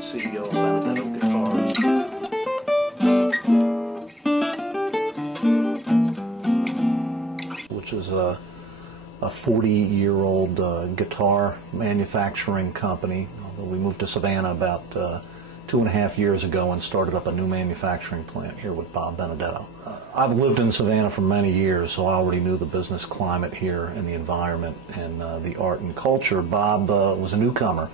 CEO of Bennedetto Guitars. Which is a 40-year-old guitar manufacturing company. We moved to Savannah about 2.5 years ago and started up a new manufacturing plant here with Bob Bennedetto. I've lived in Savannah for many years, so I already knew the business climate here and the environment and the art and culture. Bob was a newcomer.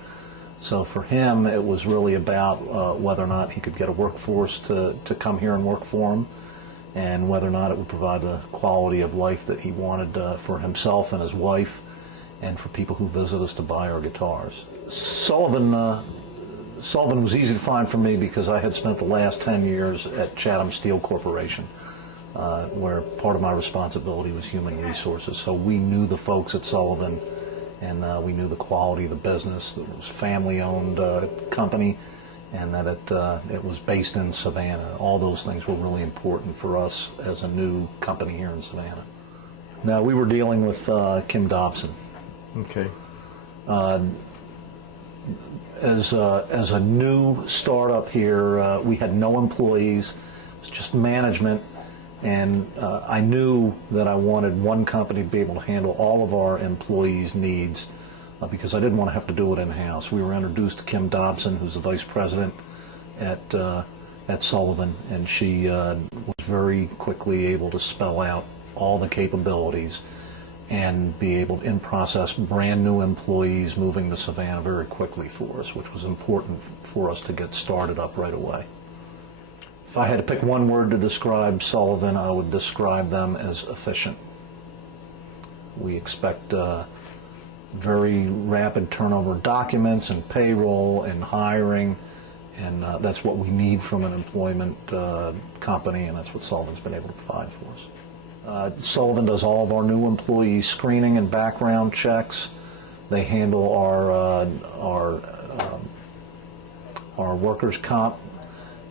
So for him, it was really about whether or not he could get a workforce to come here and work for him, and whether or not it would provide the quality of life that he wanted for himself and his wife, and for people who visit us to buy our guitars. Sullivan was easy to find for me because I had spent the last 10 years at Chatham Steel Corporation, where part of my responsibility was human resources. So we knew the folks at Sullivan, and we knew the quality of the business. It was a family-owned company, and that it was based in Savannah. All those things were really important for us as a new company here in Savannah. Now, we were dealing with Kim Dobson. Okay. As a new startup here, we had no employees. It was just management. And I knew that I wanted one company to be able to handle all of our employees' needs because I didn't want to have to do it in-house. We were introduced to Kim Dobson, who's the vice president at Sullivan, and she was very quickly able to spell out all the capabilities and be able to in-process brand new employees moving to Savannah very quickly for us, which was important for us to get started up right away. If I had to pick one word to describe Sullivan, I would describe them as efficient. We expect very rapid turnover of documents and payroll and hiring, and that's what we need from an employment company, and that's what Sullivan's been able to provide for us. Sullivan does all of our new employee screening and background checks. They handle our workers' comp.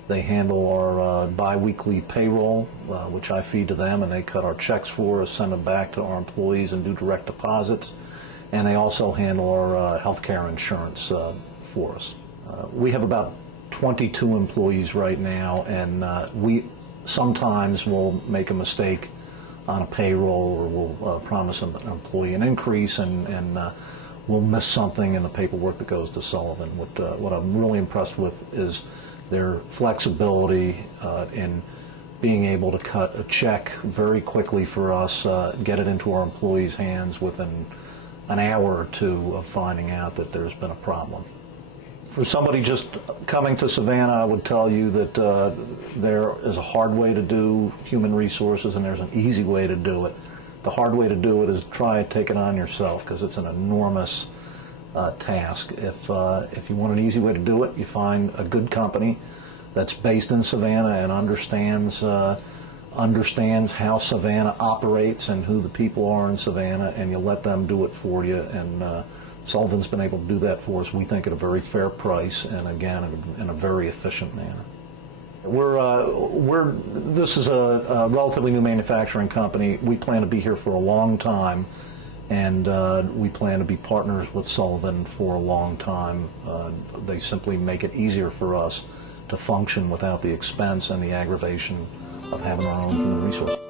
They handle our bi-weekly payroll, which I feed to them, and they cut our checks for us, send them back to our employees, and do direct deposits. And they also handle our health care insurance for us. We have about 22 employees right now, and we sometimes will make a mistake on a payroll, or we'll promise an employee an increase, and we'll miss something in the paperwork that goes to Sullivan. What I'm really impressed with is their flexibility in being able to cut a check very quickly for us, get it into our employees' hands within an hour or two of finding out that there's been a problem. For somebody just coming to Savannah, I would tell you that there is a hard way to do human resources and there's an easy way to do it. The hard way to do it is try and take it on yourself, because it's an enormous task. If you want an easy way to do it, you find a good company that's based in Savannah and understands how Savannah operates and who the people are in Savannah, and you let them do it for you. And Sullivan's been able to do that for us, we think, at a very fair price, and again, in a very efficient manner. This is a relatively new manufacturing company. We plan to be here for a long time, and we plan to be partners with Sullivan for a long time. They simply make it easier for us to function without the expense and the aggravation of having our own human resources.